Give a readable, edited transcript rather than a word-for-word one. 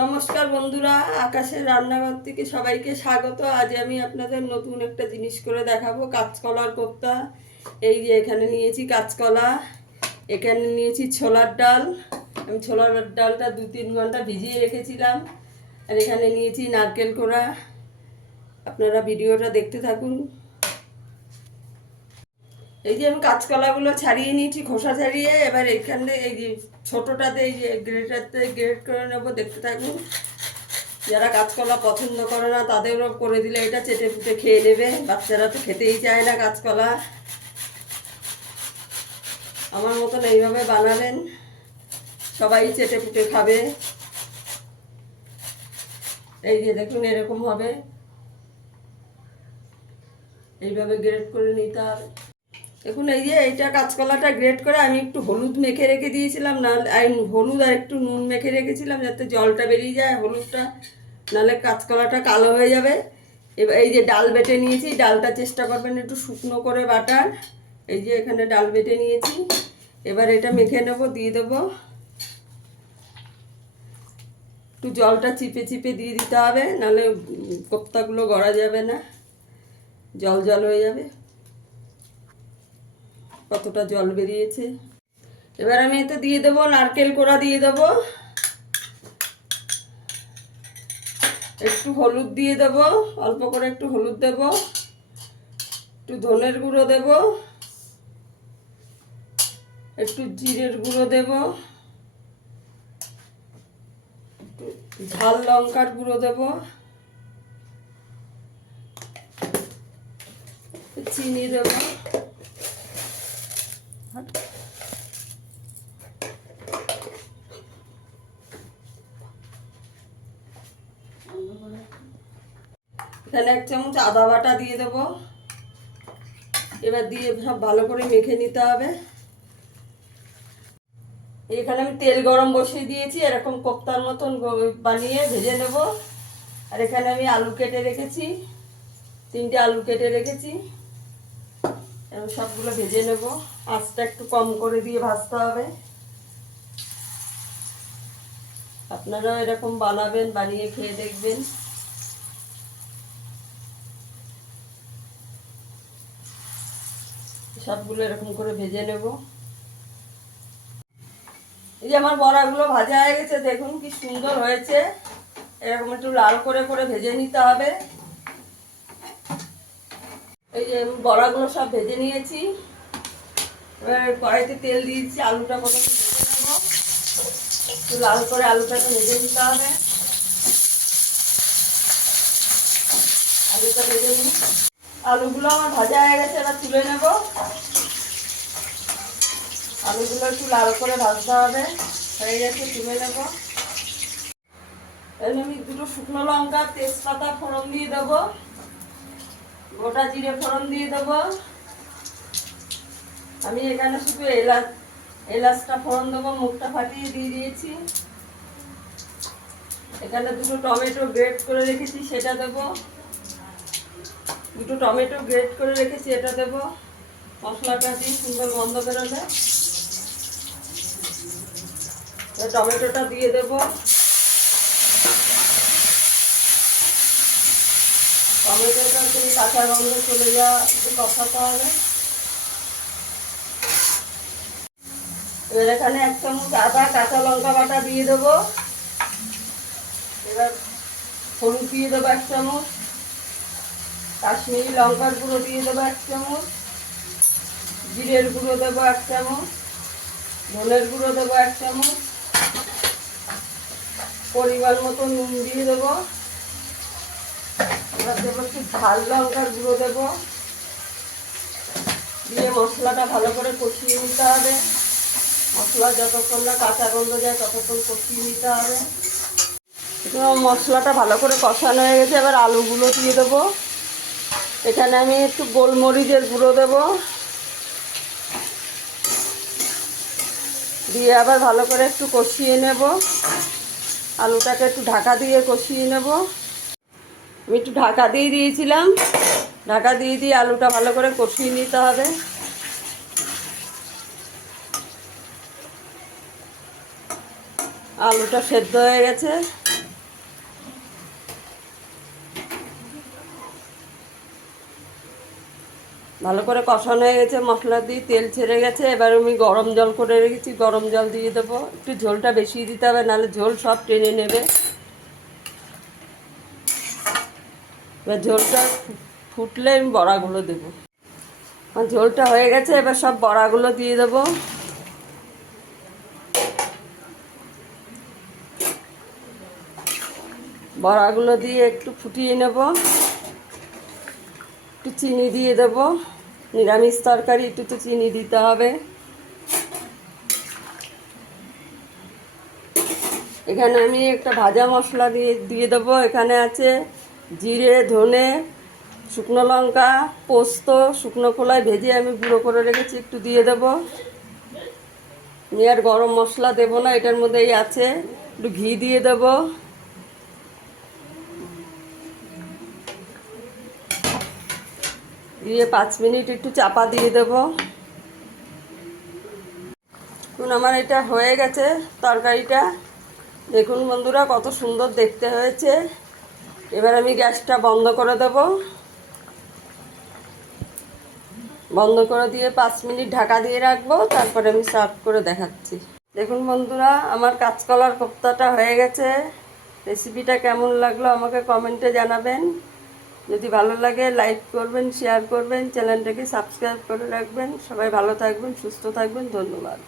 নমস্কার বন্ধুরা, আকাশের রান্নাঘর থেকে সবাইকে স্বাগত। আজ আমি আপনাদের নতুন একটা জিনিস করে দেখাবো, কাঁচকলার কোপ্তা। এই যে এখানে নিয়েছি কাঁচকলা, এখানে নিয়েছি ছোলার ডাল। আমি ছোলার ডালটা 2-3 ঘন্টা ভিজিয়ে রেখেছিলাম। আর এখানে নিয়েছি নারকেল কোড়া। আপনারা ভিডিওটা দেখতে থাকুন। এই যে আমি কাঁচকলাগুলো ছাড়িয়ে নিয়েছি, খোসা ছাড়িয়ে। এবার এখানে এই যে ছোটোটাতে এই যে গ্রেটারতে গ্রেট করে নেবো, দেখতে থাকুন। যারা কাঁচকলা পছন্দ করে না তাদেরও করে দিলে এটা চেটে ফুটে খেয়ে নেবে। বাচ্চারা তো খেতেই চায় না কাঁচকলা। আমার মতন এইভাবে বানাবেন, সবাই চেটে ফুটে খাবে। এই যে দেখুন, এরকম হবে। এইভাবে গ্রেট করে নিতে হবে। দেখুন, এই যে এইটা কাঁচকলাটা গ্রেট করে আমি একটু হলুদ মেখে রেখে দিয়েছিলাম, না হলুদ আর একটু নুন মেখে রেখেছিলাম যাতে জলটা বেরিয়ে যায় হলুদটা, নাহলে কাঁচকলাটা কালো হয়ে যাবে। এবার এই যে ডাল বেটে নিয়েছি, ডালটা চেষ্টা করবেন একটু শুকনো করে বাটার। এই যে এখানে ডাল বেটে নিয়েছি। এবার এটা মেখে নেব, দিয়ে দেবো। একটু জলটা চিপে চিপে দিয়ে দিতে হবে, নাহলে কোপ্তাগুলো গড়া যাবে না, জল জল হয়ে যাবে। কতটা জল বেরিয়েছে। এবার আমি এতে দিয়ে দেবো নারকেল কোড়া, দিয়ে দেবো একটু হলুদ, দিয়ে দেবো অল্প করে একটু হলুদ দেবো, একটু ধনের গুঁড়ো দেবো, একটু জিরের গুঁড়ো দেবো, ঝাল লঙ্কার গুঁড়ো দেবো, চিনি দেবো। এখানে 1 চামচ আদা বাটা দিয়ে দেবো। এবার দিয়ে সব ভালো করে মেখে নিতে হবে। এখানে আমি তেল গরম বসিয়ে দিয়েছি, এরকম কোপ্তার মতন বানিয়ে ভেজে নেব। আর এখানে আমি আলু কেটে রেখেছি, 3টে আলু কেটে রেখেছি। এবং সবগুলো ভেজে নেব। আঁচটা একটু কম করে দিয়ে ভাজতে হবে। আপনারাও এরকম বানাবেন, বানিয়ে খেয়ে দেখবেন। সবগুলো এরকম করে ভেজে নেব। এই যে আমার বড়াগুলো ভাজা হয়ে গেছে, দেখুন কি সুন্দর হয়েছে। এরকম একটু লাল করে করে ভেজে নিতে হবে। এই যে বড়াগুলো সব ভেজে নিয়েছি। এবার কড়াইতে তেল দিয়েছি, আলুটা প্রথমে ভেজে নেব। একটু লাল করে আলুটাকে ভেজে নিতে হবে। আলুটা ভেজে নিই। আলুগুলো আমার ভাজা হয়ে গেছে, এবার তুলে নেব। আলুগুলো একটু লাল করে ভাজতে হবে। হয়ে গেছে, তুলে নেব। এবার আমি 2টো শুকনো লঙ্কা, তেজপাতা ফোড়ন দিয়ে দেবো, গোটা জিরে ফোড়ন দিয়ে দেবো। আমি এখানে শুধু এলাচটা ফোড়ন দেবো, মুখটা ফাটিয়ে দিয়ে দিয়েছি। এখানে 2টো টমেটো গ্রেট করে রেখেছি, সেটা দেবো। 2টো টমেটো গ্রেট করে রেখেছি, এটা দেবো। মশলাটা দিয়ে সুন্দর গন্ধ বেরোলে টমেটোটা দিয়ে দেবো। টমেটোটা থেকে কাঁচা গন্ধ চলে যাওয়া একটু কষাতে হবে। এবার এখানে 1 চামচ আদা কাঁচা লঙ্কা বাটা দিয়ে দেবো। এবার হলুদ দিয়ে দেবো 1 চামচ, কাশ্মীরি লঙ্কার গুঁড়ো দিয়ে দেবো 1 চামচ, জিরের গুঁড়ো দেবো 1 চামচ, ধনের গুঁড়ো দেবো 1 চামচ, পরিমাণ মতো নুন দিয়ে দেবো। এবার দেবো একটু ঝাল লঙ্কার গুঁড়ো দেবো, দিয়ে মশলাটা ভালো করে কষিয়ে নিতে হবে। মশলা যতক্ষণ না কাঁচা গন্ধ যায় ততক্ষণ কষিয়ে নিতে হবে। মশলাটা ভালো করে কষানো হয়ে গেছে, এবার আলুগুলো দিয়ে দেবো। এখানে আমি একটু গোলমরিচের গুঁড়ো দেবো, দিয়ে আবার ভালো করে একটু কষিয়ে নেব। আলুটাকে একটু ঢাকা দিয়ে কষিয়ে নেব। আমি একটু ঢাকা দিয়ে দিয়েছিলাম, ঢাকা দিয়ে আলুটা ভালো করে কষিয়ে নিতে হবে। আলুটা সেদ্ধ হয়ে গেছে। ভালো করে কষানো হয়ে গেছে, মশলা দিয়ে তেল ছেড়ে গেছে। এবার আমি গরম জল করে রেখেছি, গরম জল দিয়ে দেবো। একটু ঝোলটা বেশি দিতে হবে, নাহলে ঝোল সব টেনে নেবে। এবার ঝোলটা ফুটলে আমি বড়াগুলো দেবো। আমার ঝোলটা হয়ে গেছে, এবার সব বড়াগুলো দিয়ে দেবো। বড়াগুলো দিয়ে একটু ফুটিয়ে নেব। একটু চিনি দিয়ে দেবো, নিরামিষ তরকারি একটু তো চিনি দিতে হবে। এখানে আমি একটা ভাজা মশলা দিয়ে দেবো। এখানে আছে জিরে, ধনে, শুকনো লঙ্কা, পোস্ত শুকনো খোলায় ভেজে আমি গুঁড়ো করে রেখেছি, একটু দিয়ে দেবো। আমি আর গরম মশলা দেবো না, এটার মধ্যেই আছে। একটু ঘি দিয়ে দেবো। দিয়ে 5 মিনিট একটু চাপা দিয়ে দেবো। এখন আমার এটা হয়ে গেছে তরকারিটা। দেখুন বন্ধুরা কত সুন্দর দেখতে হয়েছে। এবার আমি গ্যাসটা বন্ধ করে দেব। বন্ধ করে দিয়ে 5 মিনিট ঢাকা দিয়ে রাখবো, তারপরে আমি সার্ভ করে দেখাচ্ছি। দেখুন বন্ধুরা, আমার কাঁচকলার কোপ্তাটা হয়ে গেছে। রেসিপিটা কেমন লাগলো আমাকে কমেন্টে জানাবেন। যদি ভালো লাগে লাইক করবেন, শেয়ার করবেন, চ্যানেলটাকে সাবস্ক্রাইব করে রাখবেন। সবাই ভালো থাকবেন, সুস্থ থাকবেন। ধন্যবাদ।